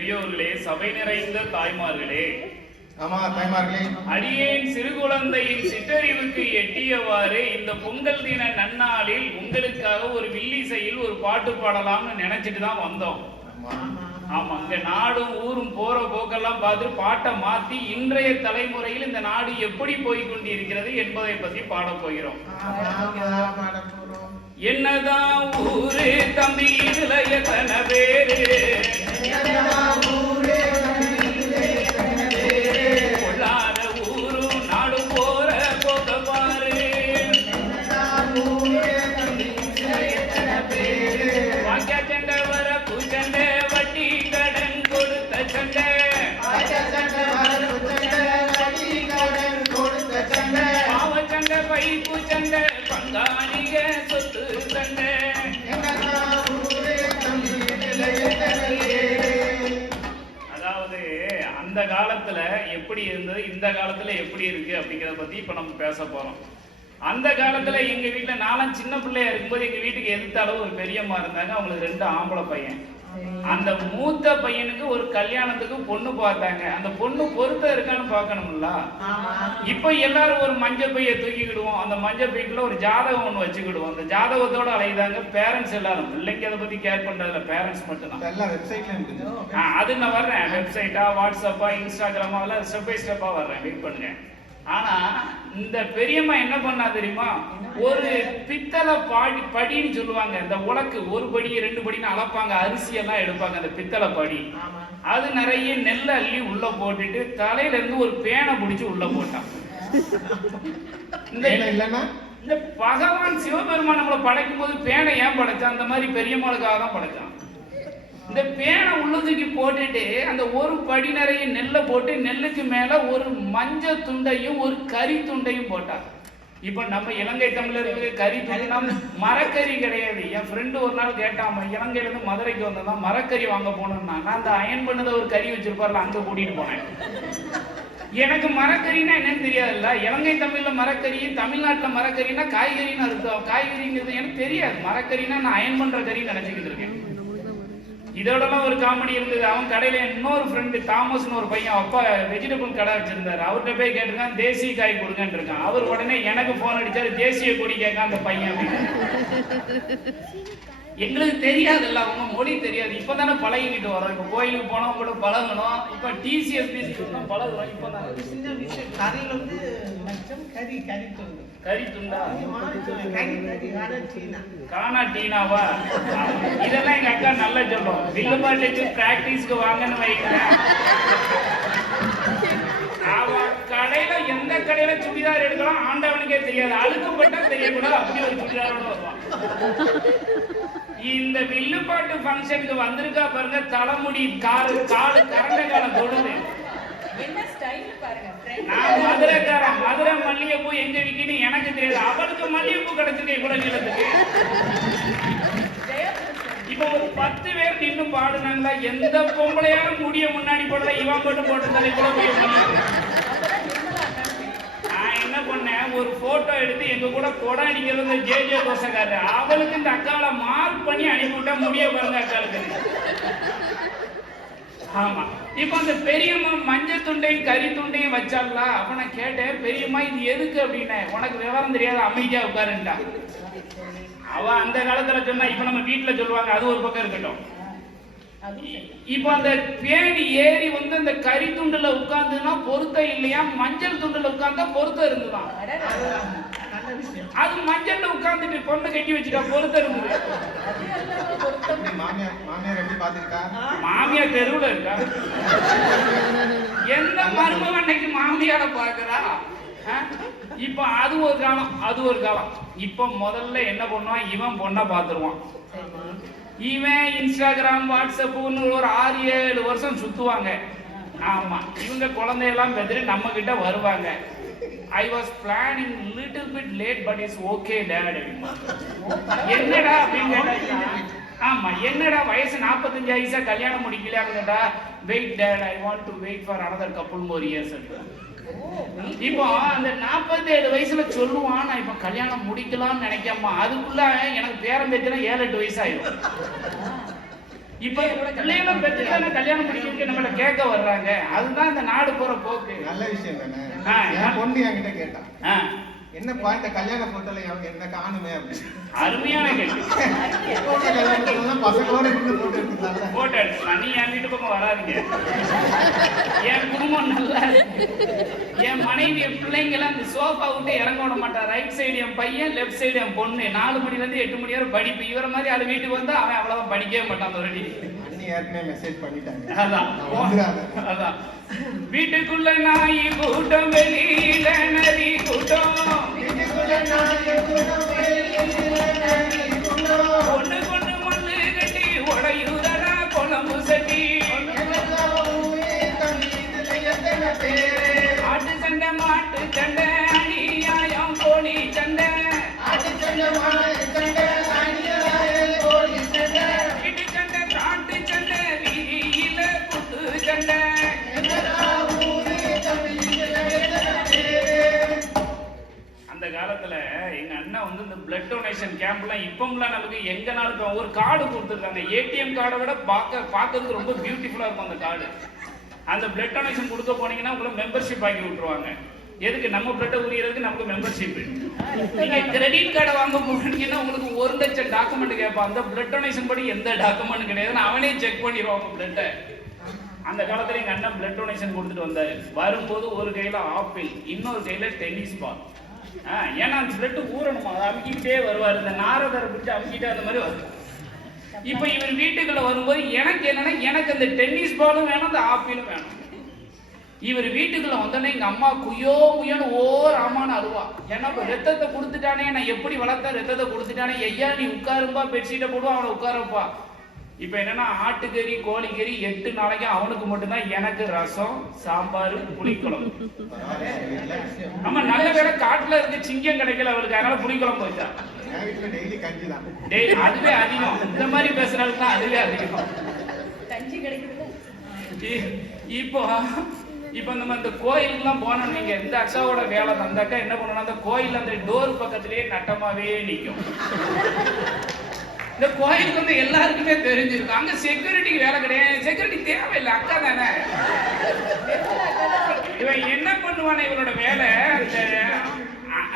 பெரியோர்களே, சபை நிறைந்த தாய்மார்களே, ஆமா தாய்மார்களே, அடியேன் சிறு குழந்தையின் சிற்றறிவுக்கு எட்டியவாறு இந்த பொங்கல் தின நன்னாளில் உங்களுக்காக ஒரு வில்லிசையில் ஒரு பாட்டு பாடலாம்னு நினைச்சிட்டு தான் வந்தோம். ஆமா, இங்க நாடும் ஊரும் போற போக்கெல்லாம் பார்த்து பாட்டை மாத்தி இன்றைய தலைமுறையில் இந்த நாடு எப்படி போய் கொண்டிருக்கிறது என்பதை பத்தி பாட போகிறோம். என்னதான் ஊரு தம்பி, இதுல எத்தனை பேரு, கொள்ளாத ஊரும் நாடு போற போக்க பாரு, வாக்கிய சண்டை வர பூச்சண்டை, வட்டி கடன் கொடுத்த சண்டை, பாவ சண்டை, பைப்பு சண்டை, பங்காளிக சொத்து சண்டை. அதாவது அந்த காலத்துல எப்படி இருந்தது, இந்த காலத்துல எப்படி இருக்கு அப்படிங்கிறத பத்தி இப்ப நம்ம பேச போறோம். அந்த காலத்துல எங்க வீட்டுல நானும் சின்ன பிள்ளையா இருக்கும்போது எங்க வீட்டுக்கு எதிர்த்தாலும் ஒரு பெரியம்மா இருந்தாங்க. அவங்களுக்கு 2 ஆம்பளை பையன். அந்த மூத்த பையனுக்கு ஒரு கல்யாணத்துக்கு பொண்ணு பார்த்தாங்க. அந்த பொண்ணு பொருத்தம் இருக்கான்னு பார்க்கணும்ல. இப்ப எல்லாரும் ஒரு மஞ்சள் பைய தூக்கிக்கிடுவோம். அந்த மஞ்சள் பைக்குள்ள ஒரு ஜாதகம் ஒண்ணு வச்சுக்கிடுவோம். அந்த ஜாதகத்தோட அலைதாங்க பேரண்ட்ஸ் எல்லாரும். பிள்ளைங்க அதை பத்தி கேர் பண்றதுல பேரண்ட்ஸ் மட்டும் தான். எல்லாம் வெப்சைட்ல இருக்குது. அது நான் வர்றேன். வெப்சைட்டா, வாட்ஸ்அப்பா, இன்ஸ்டாகிராமா, எல்லாம் ஸ்டெப் பை ஸ்டெப்பா வர்றேன். வெயிட் பண்ணுங்க. ஆனா இந்த பெரியம்மா என்ன பண்ணா தெரியுமா, ஒரு பித்தளை படின்னு சொல்லுவாங்க. இந்த உலக்கு 1 படி 2 படின்னு அளப்பாங்க, அரிசி எல்லாம் எடுப்பாங்க. அந்த பித்தளை படி அது நிறைய நெல் அள்ளி உள்ள போட்டுட்டு தலையில இருந்து ஒரு பேனை பிடிச்சு உள்ள போட்டான். இந்த பகவான் சிவபெருமான் நம்மளை படைக்கும் போது பேனை ஏன் படைச்சான்? அந்த மாதிரி பெரியம்மாளுக்காக தான் படைச்சான். இந்த பேனை உள்ளதுக்கு போட்டுட்டு அந்த ஒரு படி நிறைய நெல்லை போட்டு நெல்லுக்கு மேல ஒரு மஞ்சள் துண்டையும் ஒரு கறி துண்டையும் போட்டார். இப்ப நம்ம இலங்கை தமிழருக்கு கறி துண்டுனா மரக்கறி கிடையாது. என் ஃப்ரெண்டு ஒரு நாள் கேட்டான், இலங்கையில இருந்து மதுரைக்கு வந்ததான் மரக்கறி வாங்க போனோம்னா, நான் அந்த அயன் பண்ணத ஒரு கறி வச்சிருப்பார்ல, அங்க கூட்டிட்டு போனேன். எனக்கு மரக்கறினா என்னன்னு தெரியாதுல்ல. இலங்கை தமிழ்ல மரக்கறி, தமிழ்நாட்டுல மரக்கறினா காய்கறின்னு அர்த்தம். காய்கறிங்கிறது எனக்கு தெரியாது. மரக்கறினா நான் அயன் பண்ற கறின்னு நினைச்சுக்கிட்டு இருக்கேன். இதோடலாம் ஒரு காமெடி இருந்தது. அவன் கடையில இன்னொரு ஃப்ரெண்டு தாமஸ்னு ஒரு பையன், அப்பா வெஜிடபிள் கடை வச்சிருந்தாரு. அவர்கிட்ட போய் கேட்டிருக்கான், தேசிய காய் கொடுங்கன்னு இருக்கான். அவர் உடனே எனக்கு போன் அடிச்சாரு, தேசிய கொடி கேட்கான் அந்த பையன் அப்படின்னு. எங்களுக்கு தெரியாதுல்ல, அவங்க மொழி தெரியாது. இப்பதானே பழகிக்கிட்டு வரோம். இப்ப கோயிலுக்கு போனோம் கூட பழகணும். இப்ப டிசிஎஸ் பேசிட்டு பழகுறோம். இப்பதான் சின்ன விஷயம். கறியில வந்து கறி துண்டு, கறி துண்டா, காணா டீனாவா, இதெல்லாம் எங்க அக்கா நல்லா சொல்லும். வில்லுபாட்டுக்கு பிராக்டிஸ்க்கு வாங்கன்னு வைக்கிறேன். கடையில எந்த கடையில சுடிதார் எடுக்கலாம் ஆண்டவனுக்கே தெரியாது. அழுக்கப்பட்டா தெரியக்கூடாது, அப்படி ஒரு சுடிதாரோட வருவான். இந்த வில்லுப்பாட்டு ஃபங்க்ஷனுக்கு வந்திருக்கா பாருங்க, தலைமுடி காலு கரண்ட காலம் தொடுது. நான் மதுரைக்காரன். மதுரை மல்லிகைப்பூ எங்க விக்கின்னு எனக்கு தெரியாது. அவளுக்கு மல்லிகைப்பூ கிடைச்சிருக்கு இவ்வளவு நீளத்துக்கு. இப்ப ஒரு 10 பேர் நின்னு பாடுனாங்களா, எந்த பொம்பளையாலும் முடிய முன்னாடி போடல, இவன் போட்டு போட்டதால இவ்வளவு பெரிய மல்லிகைப்பூ. நான் என்ன பண்ணேன், ஒரு போட்டோ எடுத்து எங்க கூட கொடை அடிக்கிறது ஜே தோசைக்காரு, அவளுக்கு இந்த அக்காவை மார்க் பண்ணி அனுப்பிவிட்டா முடிய பாருங்க அக்காளுக்கு. ஆமா, இப்ப அந்த பெரியம்மா மஞ்சள் துண்டையும் கறி துண்டையும் வச்சாங்களா. அப்ப நான் கேட்டேன், பெரியம்மா இது எதுக்கு அப்படின்னு. உனக்கு விவரம் தெரியாது, அமைதியா உட்காருண்டா. அவ அந்த காலத்துல சொன்னா, இப்ப நம்ம வீட்டுல சொல்லுவாங்க, அது ஒரு பக்கம் இருக்கட்டும். இப்ப அந்த பேணி ஏறி வந்து அந்த கறி துண்டுல உட்கார்ந்துன்னா பொருத்தம் இல்லையா, மஞ்சள் துண்டுல உட்கார்ந்தா பொருத்தம் இருந்துதான். அது மஞ்சள்ல உட்கார்ந்துட்டு பொண்ணு கட்டி வச்சுட்டா பொருத்தம் இருந்தது. மாமியார் தெருவுல இருக்கா? எந்த மருமகன் அன்னைக்கு மாமியார பாக்குறா? இப்ப அது ஒரு காலம், அது ஒரு காலம். இப்ப முதல்ல என்ன பண்ணுவான், இவன் பொண்ணை பாத்துருவான். இவன் இன்ஸ்டாகிராம், வாட்ஸ்அப்னு ஒரு 6-7 வருஷம் சுத்துவாங்க. ஆமா, இவங்க குழந்தையெல்லாம் பெற்று நம்ம கிட்ட வருவாங்க. I was planning little bit late but it's okay dad. என்னடா அப்படின்னு கேட்டா, ஆமா என்னடா வயசு 45 வயசா கல்யாணம் முடிக்கல அப்படின்னா, wait dad, I want to wait for another couple more years. இப்போ அந்த 47 வயசுல சொல்லுவான், நான் இப்ப கல்யாணம் முடிக்கலாம்னு நினைக்காம, அதுக்குள்ள எனக்கு பேரம் பேச்சுனா 7-8 வயசு ஆயிடும். இப்ப பிள்ளைகளும் பெற்றுதானே கல்யாணம் முடிக்க நம்மள கேட்க வர்றாங்க. அதுதான் இந்த நாடு போற போக்கு. நல்ல விஷயம் தானே. என் பொண்ணு என்கிட்ட கேட்டான், என்னப்பா இந்த கல்யாண போட்டோல என்ன காணுமே அப்படின்னு. அருமையான கேள்வி. பசங்களோட போட்டோ எடுத்துக்கலாம். போட்டோ எடுத்துக்கலாம். நீ என் வீட்டு பக்கம் வராதீங்க. என் குடும்பம் நல்லா என் மனைவி என் பிள்ளைங்களாம் அந்த சோஃபா விட்டு இறங்க விட மாட்டா. ரைட் சைடு என் பையன், லெஃப்ட் சைடு என் பொண்ணு. 4 மணில இருந்து 8 மணி வரை படிப்பு. இவர மாதிரி அது வீட்டுக்கு வந்தா அவன் அவ்வளவா படிக்கவே மாட்டான். ஆல்ரெடி ஏற்கனவே மெசேஜ் பண்ணிட்டாங்க. அதான் வீட்டுக்குள்ள நாய் கூட்டம், வெளியில நரி கூட்டம், ஒண்ணு கொண்டு மண்ணு கட்டி உடையுறா குழம்பு சட்டி, ஆட்டு சண்டை மாட்டு சண்டை அநியாயம் கோழி சண்டை, வீட்டு சண்டை காட்டு சண்டை வீதியில குத்து சண்டை. அந்த காலத்துல எங்க அண்ணா வந்து இந்த பிளட் டொனேஷன் கேம்ப்லாம் இப்போம்லாம் நமக்கு எங்கனாலும் ஒரு கார்டு கொடுத்துருக்காங்க. ஏடிஎம் கார்டை விட பார்க்கறதுக்கு ரொம்ப பியூட்டிஃபுல்லா இருக்கும் அந்த கார்டு. அந்த பிளட் டொனேஷன் கொடுக்க போனீங்கன்னா உங்களை மெம்பர்ஷிப் ஆக்கி விட்டுருவாங்க. எதுக்கு? நம்ம பிளட்டை உரியறதுக்கு நமக்கு மெம்பர்ஷிப். நீங்க கிரெடிட் கார்டை வாங்க போனீங்கன்னா உங்களுக்கு 1 லட்சம் டாக்குமெண்ட் கேட்பான். அந்த பிளட் டொனேஷன் படி எந்த டாக்குமெண்ட் கிடையாதுன்னு அவனே செக் பண்ணிடுவாங்க பிளட்டை. அந்த காலத்துல எங்க அண்ணன் பிளட் டொனேஷன் கொடுத்துட்டு வந்தாரு. வரும்போது ஒரு கையில ஆப்பிள், இன்னொரு கையில டென்னிஸ் பால். ஏன்னா அந்த பிளட் ஊறணுமா, அதை அமுக்கிட்டே வருவார். இந்த நாரதரை பிடிச்சி அமுக்கிட்டே அந்த மாதிரி வரும். இப்ப இவர் வீட்டுக்குள்ள வரும்போது எனக்கு என்னன்னா, எனக்கு அந்த டென்னிஸ் பாலும் வேணும், அந்த ஆப்பிளும் வேணும். இவர் வீட்டுக்குள்ள வந்தோடனே எங்க அம்மா குய்யோ முயோன்னு ராமான்னு அழுவா. ஏன்னா ரத்தத்தை கொடுத்துட்டானே, நான் எப்படி வளர்த்தா ரத்தத்தை கொடுத்துட்டானே, ஐயா நீ உட்காருப்பா, பெட்ஷீட்டை போடுவா, அவனை உட்காரப்பா. இப்ப என்னன்னா ஆட்டுக்கறி கோழிக்கறி 8 நாளைக்கு அவனுக்கு மட்டும்தான், எனக்கு ரசம் சாம்பார் புளிக்குழம்பு. நம்ம நல்ல வேலை காட்டுல இருக்க சிங்கம் கிடைக்கல அவளுக்கு, அதனால புளிக்குழம்பு வச்சா. அதுவே அதிகம். இந்த மாதிரி பேசுறாளுக்கு தான் அதுவே அதிகம். இப்போ நம்ம இந்த கோயிலுக்குலாம் போனோம், நீங்க இந்த அக்காவோட வேலை தான். அந்த அக்கா என்ன பண்ணணும், அந்த கோயில் அந்த டோர் பக்கத்திலேயே நட்டமாவே நிற்கும். இந்த கோயிலுக்கு வந்து எல்லாருக்குமே தெரிஞ்சிருக்கும், அங்க செக்யூரிட்டிக்கு வேலை கிடையாது. செக்யூரிட்டி தேவையில்லை, அக்கா தானே. இவன் என்ன பண்ணுவானே, இவனோட வேலை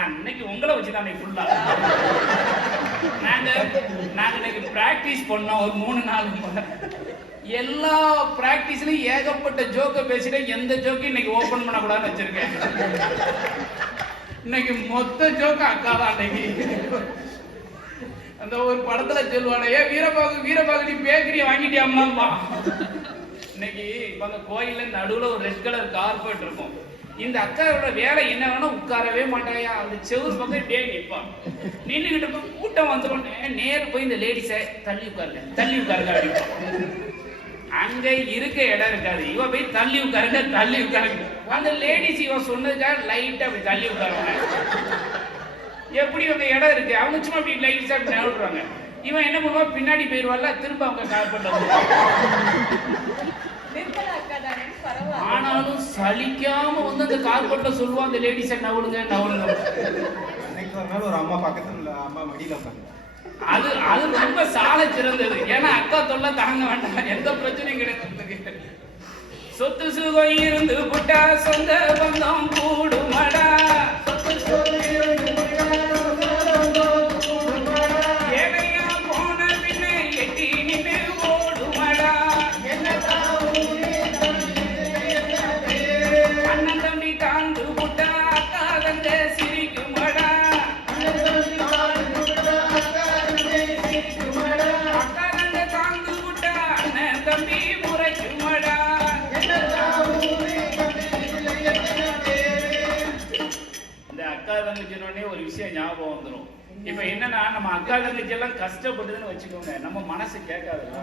அன்னைக்கு உங்களை வச்சுதான் ஃபுல்லா. நாங்க இன்னைக்கு பிராக்டிஸ் பண்ணோம் ஒரு 3-4 எல்லா பிராக்டிஸ்லயும் ஏகப்பட்ட ஜோக்க பேசிட்டு எந்த ஜோக்கையும் இன்னைக்கு ஓபன் பண்ணக்கூடாதுன்னு வச்சிருக்கேன். இன்னைக்கு மொத்த ஜோக்க அக்கா தான். அன்னைக்கு அந்த ஒரு படத்துல சொல்லுவானே, வீரபாகு நீ பேக்கரியை வாங்கிட்டியாம்மா. இன்னைக்கு இப்ப அந்த கோயில்ல நடுவுல ஒரு ரெட் கலர் கார்பெட் இருக்கும். இந்த அக்காவோட வேலை என்ன வேணா, உட்காரவே மாட்டாயா, அந்த செவுரு பக்கம் டே நிற்பான். நின்றுகிட்டு கூட்டம் வந்துடும், நேரு போய் இந்த லேடிஸை தள்ளி உட்காருங்க அப்படிப்பான். அங்க இருக்க இடம் இருக்காது, இவ போய் தள்ளி உட்காருங்க. அந்த லேடிஸ் இவ சொன்னதுக்காக லைட்டா அப்படி தள்ளி உட்காருவாங்க. எப்படி அந்த இடம் இருக்கு, அவங்க சும்மா அப்படி லைட்ஸா அப்படி நிறுவுறாங்க. இவன் என்ன பண்ணுவா, பின்னாடி போயிருவாள்ல, திரும்ப அவங்க கார்பெட்ல. ஆனாலும் சலிக்காம வந்து அந்த கார்பெட்ல சொல்லுவான், அந்த லேடிஸை நவுளுங்க. ஒரு அம்மா பக்கத்துல அம்மா மடியில உட்காந்து, அது ரொம்ப சால சிறந்தது. ஏன்னா அக்கா தொல்லை தாங்க வேண்டாம், எந்த பிரச்சனையும் கிடையாது. சொத்து சுகம் இருந்து புட்டா சொந்த பந்தம் கூடுமடா, ஏழையா போன பின்ன எட்டி நின்று ஓடுமடா, அண்ணன் தம்பி தாண்டு புட்டா அக்கா தங்க சிரிக்குமடா, அக்கா தங்க தாண்டு புட்டா அண்ணன் தம்பி முறைக்குமடா. அக்கா தங்கச்சினோடனே ஒரு விஷயம் ஞாபகம் வந்துடும். இப்ப என்னன்னா, நம்ம அக்கா தங்கச்சி எல்லாம் கஷ்டப்படுதுன்னு வச்சுக்கோங்க, நம்ம மனசு கேட்காதுல்ல.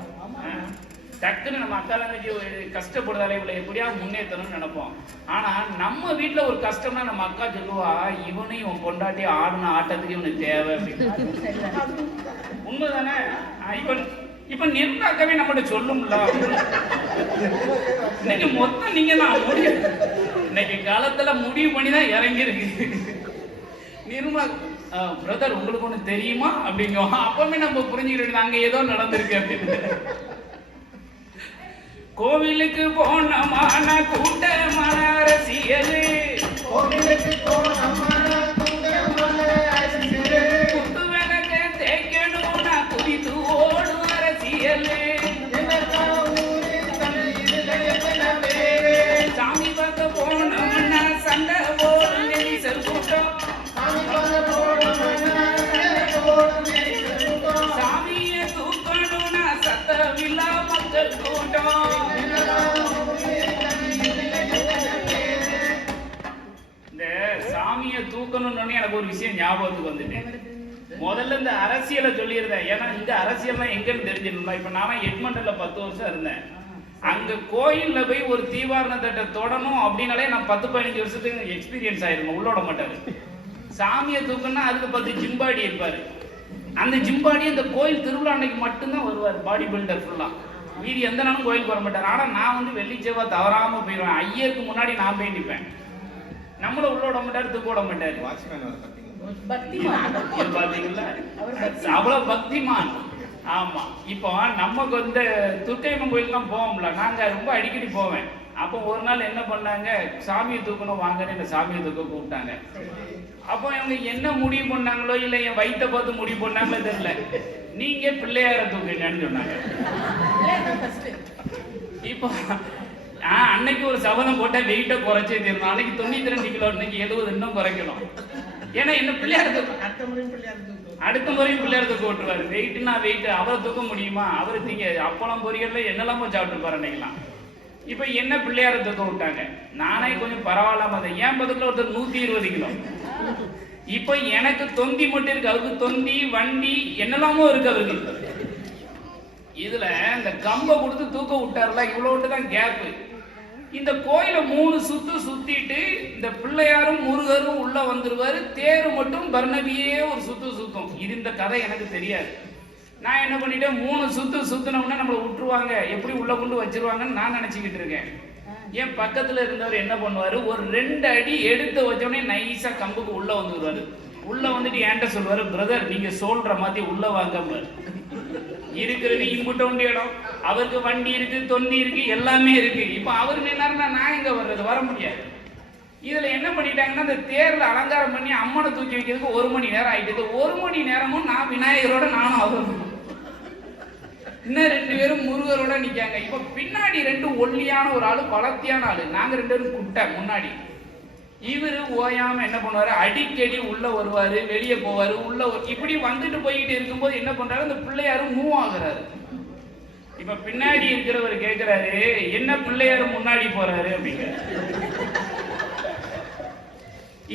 டக்குன்னு நம்ம அக்கா தங்கச்சி கஷ்டப்படுதாலே இவளை எப்படியாவது முன்னேற்றணும்னு நினைப்போம். ஆனா நம்ம வீட்டுல ஒரு கஷ்டம்னா நம்ம அக்கா சொல்லுவா, இவனையும் இவன் பொண்டாட்டி ஆடுன ஆட்டத்துக்கு இவனுக்கு தேவை அப்படின்னு. உண்மைதானே? இப்ப நிர்மலாக்கவே நம்மகிட்ட சொல்லும்ல, இன்னைக்கு மொத்தம் நீங்க தான் முடியும். இன்னைக்கு காலத்துல முடிவு பண்ணிதான் இறங்கி இருக்கு. நிர்மலா பிரதர் உங்களுக்கு ஒண்ணு தெரியுமா அப்படிங்க, அப்பவுமே நம்ம புரிஞ்சுக்கிட்டு அங்க ஏதோ நடந்திருக்கு அப்படின்னு. கோவிலுக்கு போனமான கூட்டமான அரசியலே, கோவிலுக்கு போனமான கூட்டமான அரசியலே, குத்து விளக்க தேய்க்கணும்னா குதித்து ஓடும் அரசியலே, சாமி பார்க்க போனோம்னா சண்டை போடும் நெரிசல் கூட்டம், சாமியை தூக்கணும்னா சத்தமில்லா மக்கள் கூட்டம். இந்த சாமியை தூக்கணும்னு எனக்கு ஒரு விஷயம் ஞாபகத்துக்கு வந்துட்டேன். முதல்ல இந்த அரசியலை சொல்லியிருந்தேன். ஏன்னா இந்த அரசியல்லாம் எங்கன்னு தெரிஞ்சிடணும். இப்ப நானா எட்மண்டன்ல 10 வருஷம் இருந்தேன். அங்க கோயில்ல போய் ஒரு தீவாரண தட்டை தொடணும் அப்படின்னாலே நான் 10-15 வருஷத்துக்கு எக்ஸ்பீரியன்ஸ் ஆயிருந்தேன். உள்ளோட மாட்டாரு. சாமியை தூக்கணும்னா அதுக்கு 10 ஜிம்பாடி இருப்பாரு. அந்த ஜிம்பாடி அந்த கோயில் திருவிழா அன்னைக்கு மட்டும்தான் வருவார். பாடி பில்டர் ஃபுல்லா. மீதி எந்த நாளும் கோயிலுக்கு வர மாட்டார். ஆனா நான் வந்து வெள்ளி செவ்வாய் தவறாம போயிடுவேன். ஐயருக்கு முன்னாடி நான் போய் நிற்பேன். நம்மள உள்ளோட மாட்டாரு, தூக்க விட மாட்டாரு. பாத்தீங்களா, அவ்வளவு பக்திமான். ஆமா, இப்போ நமக்கு வந்து துர்க்கையம்மன் கோயிலுக்குலாம் போவோம்ல, நாங்க ரொம்ப அடிக்கடி போவேன். அப்போ ஒரு நாள் என்ன பண்ணாங்க, சாமியை தூக்கணும் வாங்கன்னு என்ன சாமியை தூக்க கூப்பிட்டாங்க. அப்போ இவங்க என்ன முடிவு பண்ணாங்களோ இல்ல என் வயிற்ற பார்த்து முடிவு பண்ணாங்களோ தெரியல, நீங்க பிள்ளையார தூக்குங்கன்னு சொன்னாங்க. இப்போ அன்னைக்கு ஒரு சபதம் போட்டா வெயிட்ட குறைச்சே தீரணும். அன்னைக்கு 92 கிலோ, இன்னைக்கு 70 இன்னும் குறைக்கணும். ஏன்னா என்ன பிள்ளையார் அடுத்த முறையும் பிள்ளையார் தூக்க விட்டுருவாரு. வெயிட்னா வெயிட், அவரை தூக்க முடியுமா? அவரு திங்க அப்பளம் பொரியல்ல என்னெல்லாமோ சாப்பிட்டுருப்பாரு அன்னைக்கெல்லாம். இப்ப என்ன பிள்ளையார தூக்க விட்டாங்க. நானே கொஞ்சம் பரவாயில்லாம இருந்தேன். என் பக்கத்துல ஒருத்தர் 120 கிலோ. இப்ப எனக்கு தொந்தி மட்டும் இருக்கு, அவருக்கு தொந்தி வண்டி என்னெல்லாமோ இருக்கு அவருக்கு. இதுல இந்த கம்பை கொடுத்து தூக்க விட்டாருல, இவ்வளவு தான் கேப். இந்த கோயில 3 சுத்து சுத்திட்டு இந்த பிள்ளையாரும் முருகரும் உள்ள வந்துருவாரு. தேரு மட்டும் பர்ணவியே ஒரு சுத்து சுத்தும். இது இந்த கதை எனக்கு தெரியாது. நான் என்ன பண்ணிட்டேன், 3 சுத்து சுத்தினோம்னா நம்மளை விட்டுருவாங்க, எப்படி உள்ள கொண்டு வச்சிருவாங்கன்னு நான் நினைச்சுக்கிட்டு இருக்கேன். என் பக்கத்துல இருந்தவர் என்ன பண்ணுவாரு, ஒரு 2 அடி எடுத்து வச்சோடனே நைஸா கம்புக்கு உள்ள வந்துருவாரு. உள்ள வந்துட்டு என்கிட்ட சொல்லுவாரு, பிரதர் நீங்க சொல்ற மாதிரி உள்ள வாங்க. இருக்கிறது இம்புட்ட வண்டி இடம், அவருக்கு வண்டி இருக்கு, தொந்தி இருக்கு, எல்லாமே இருக்கு. இப்ப அவரு நின்னாருன்னா நான் எங்க வர்றது, வர முடியாது. இதுல என்ன பண்ணிட்டாங்கன்னா, இந்த தேர்ல அலங்காரம் பண்ணி அம்மனை தூக்கி வைக்கிறதுக்கு 1 மணி நேரம் ஆயிட்டு. 1 மணி நேரமும் நான் விநாயகரோட நானும் அவரும், இன்னும் 2 பேரும் முருகரோட நிக்காங்க. இப்ப பின்னாடி 2 ஒல்லியான ஒரு ஆளு, பலத்தியான ஆளு, நாங்க 2 பேரும் குட்டை முன்னாடி. இவரு ஓயாம என்ன பண்ணுவாரு, அடிக்கடி உள்ள வருவாரு, வெளியே போவாரு, உள்ள இப்படி வந்துட்டு போய்கிட்டு இருக்கும்போது என்ன பண்றாரு, அந்த பிள்ளையாரும் மூவ் ஆகுறாரு. இப்ப பின்னாடி இருக்கிறவர் கேட்கிறாரு, என்ன பிள்ளையாரு முன்னாடி போறாரு அப்படிங்கிற.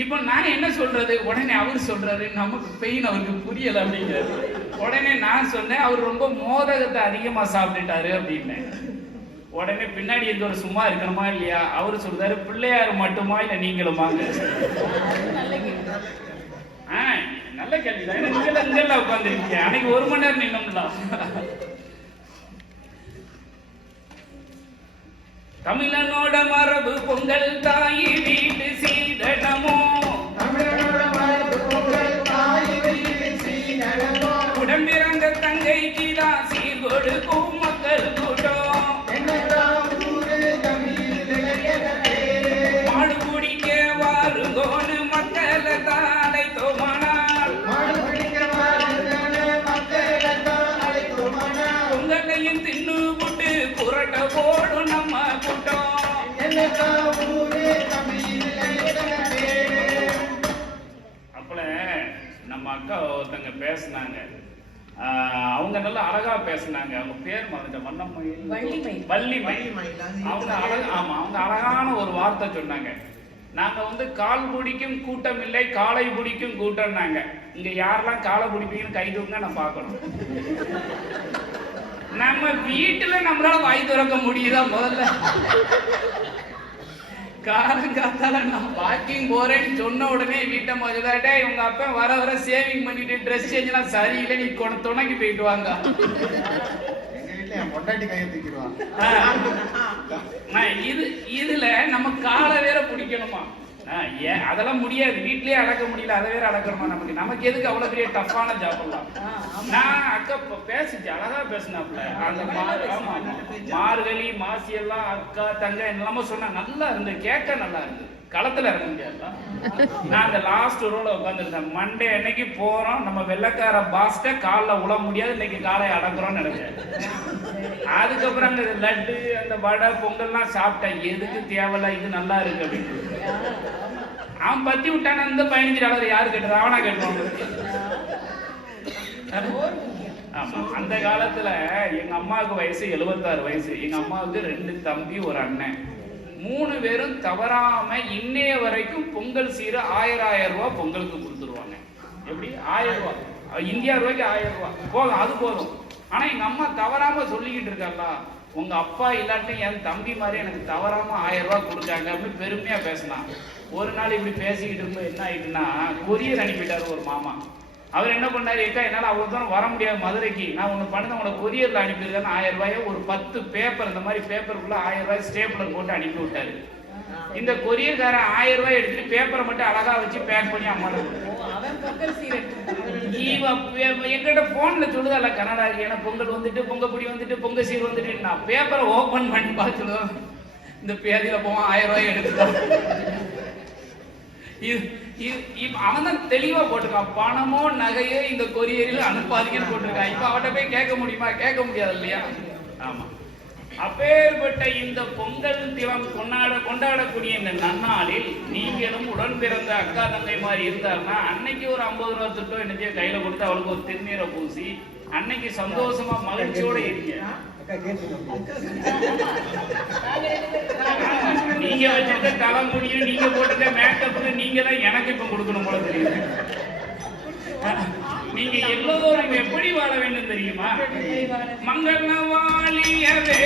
இப்ப நான் என்ன சொல்றது, உடனே அவர் சொல்றாரு, நமக்கு பெயின் அவருக்கு புரியல அப்படிங்கிறாரு. உடனே நான் சொன்னேன், அவர் ரொம்ப மோதகத்தை அதிகமா சாப்பிட்டுட்டாரு அப்படின்னு. உடனே பின்னாடி இருக்கிறவர் சும்மா இருக்கணுமா இல்லையா, அவரு சொல்றாரு, பிள்ளையாரு மட்டுமா இல்ல நீங்களுமாங்க. நல்ல கேள்விதான். இங்கெல்லாம் உட்காந்துருக்கீங்க, அன்னைக்கு 1 மணி நேரம் நின்னோம்ல. தமிழனோட மரபு பொங்கல் தாயி வீட்டு சீதனமோ, உடம்பிறந்த தங்கைக்கு தான் சீர் கொடுக்கும் மக்கள் கூட்டம். மாடு குடிக்க வாருங்கோன்னு மக்களை தாளை தோமானார், பொங்கலையும் தின்னு புட்டு புரட்ட போடும் நம்ம கூட்டம். அப்பல நம்ம அக்கா ஒருத்தங்க பேசினாங்க, அவங்க நல்லா அழகா பேசினாங்க. அவங்க பேர் மறந்துட்டேன், வள்ளிமை. அவங்க அழகா, ஆமா, அவங்க அழகான ஒரு வார்த்தை சொன்னாங்க. நாங்க வந்து கால் பிடிக்கும் கூட்டம் இல்லை, காலை பிடிக்கும் கூட்டம்னாங்க. இங்க யாரெல்லாம் காலை பிடிப்பீங்கன்னு கை தூங்க நான் பார்க்கணும். நம்ம வீட்டுல நம்மளால வாய் திறக்க முடியுதா முதல்ல? காலங்காத்தால நான் வாக்கிங் போறேன்னு சொன்ன உடனே வீட்டை முதலாட்டே உங்க அப்பா வர வர சேவிங் பண்ணிட்டு ட்ரெஸ் சேஞ்ச் எல்லாம் சரியில்லை, நீ துணைக்கு போயிட்டு வாங்க. இதுல நம்ம காலை வேற பிடிக்கணுமா? ஏன் அதெல்லாம் முடியாது, வீட்லயே அடக்க முடியல, அதை வேற அடக்கணுமா நமக்கு? நமக்கு எதுக்கு அவ்வளவு பெரிய டஃப்பான ஜாப்லாம்? நான் அக்கா பேசிச்சு, அழகா பேசினாப்ல. அந்த மார்கழி மாசி எல்லாம் அக்கா தங்க எல்லாமே சொன்னா நல்லா இருந்து, கேட்க நல்லா இருந்து. களத்துல இறங்க முடியாதுல்ல. நான் அந்த லாஸ்ட் ரோல உட்காந்துருந்தேன். மண்டே அன்னைக்கு போறோம், நம்ம வெள்ளக்கார பாஸ்ட காலில் உழ முடியாது, இன்னைக்கு காலை அடங்குறோம்னு நினைச்சேன். அதுக்கப்புறம் அங்க லட்டு அந்த வடை பொங்கல்லாம் சாப்பிட்டேன். எதுக்கு தேவையில்ல, இது நல்லா இருக்கு அப்படின்னு. அவன் பத்தி விட்டான அந்த $15 யாரு கேட்டது? அவனா கேட்டுவாங்க. ஆமா, அந்த காலத்துல எங்க அம்மாவுக்கு வயசு 76 வயசு. எங்க அம்மாவுக்கு 2 தம்பி, ஒரு அண்ணன். 3 பேரும் தவறாம இன்னைய வரைக்கும் பொங்கல் சீரை 1000 ரூபாய் பொங்கலுக்கு கொடுத்துருவாங்க. எப்படி? 1000 ரூபாய், இந்தியா ரூபாய்க்கு 1000 ரூபாய் போதும், அது போதும். ஆனா எங்க அம்மா தவறாம சொல்லிக்கிட்டு இருக்காங்கள, உங்க அப்பா இல்லாட்டி என் தம்பி மாதிரி எனக்கு தவறாம 1000 ரூபாய் கொடுத்தாங்க அப்படின்னு பெருமையா பேசினான். ஒரு நாள் இப்படி பேசிக்கிட்டு இருக்கும்போது என்ன ஆயிட்டுன்னா, கொரியர் அனுப்பிட்டாரு ஒரு மாமா. அவர் என்ன பண்ணாரு, ஏக்கா என்னால் அவ்வளோ தூரம் வர முடியாது மதுரைக்கு, நான் ஒன்று பண்ண உங்களை கொரியரில் அனுப்பியிருக்கேன்னு 1000 ரூபாயை ஒரு 10 பேப்பர், இந்த மாதிரி பேப்பருக்குள்ள 1000 ரூபாய் ஸ்டேப்லர் போட்டு அனுப்பி விட்டாரு. இந்த கொரியர்காரன் 1000 ரூபாய் எடுத்துட்டு பேப்பரை மட்டும் அழகா வச்சு பேக் பண்ணி அம்மாட்ட எங்கிட்ட போன்ல சொல்லுதால கனடா, ஏன்னா பொங்கல் வந்துட்டு, பொங்கப்பொடி வந்துட்டு, பொங்க சீர் வந்துட்டு, நான் பேப்பரை ஓபன் பண்ணி பார்த்துடுவேன். இந்த பேதியில போவான் 1000 ரூபாய் எடுத்துட்டான். அவன் தான் தெளிவா போட்டிருக்கான், பணமோ நகையோ இந்த கொரியரில் அனுப்பாதீங்கன்னு போட்டிருக்கான். இப்ப அவட்ட போய் கேட்க முடியுமா? கேட்க முடியாது இல்லையா? ஆமா. அப்பேற்பட்ட இந்த பொங்கல் தினம் கொண்டாடக்கூடிய இந்த நன்னாளில் நீங்களும் உடன் பிறந்த அக்கா தங்கை மாதிரி இருந்தாருன்னா, அன்னைக்கு ஒரு 50 ரூபா திட்டம் என்னத்தையோ கையில கொடுத்து அவளுக்கு ஒரு திருநீரை பூசி அன்னைக்கு சந்தோஷமா மகிழ்ச்சியோட இருங்க. நீங்க வச்சிருக்க தலைமுடியும் நீங்க போட்டுக்க மேக்கப்புக்கு நீங்க தான் எனக்கு இப்ப கொடுக்கணும் போல தெரியுது. நீங்க எல்லோரும் எப்படி வாழ வேண்டும் தெரியுமா? மங்கள வாழியவே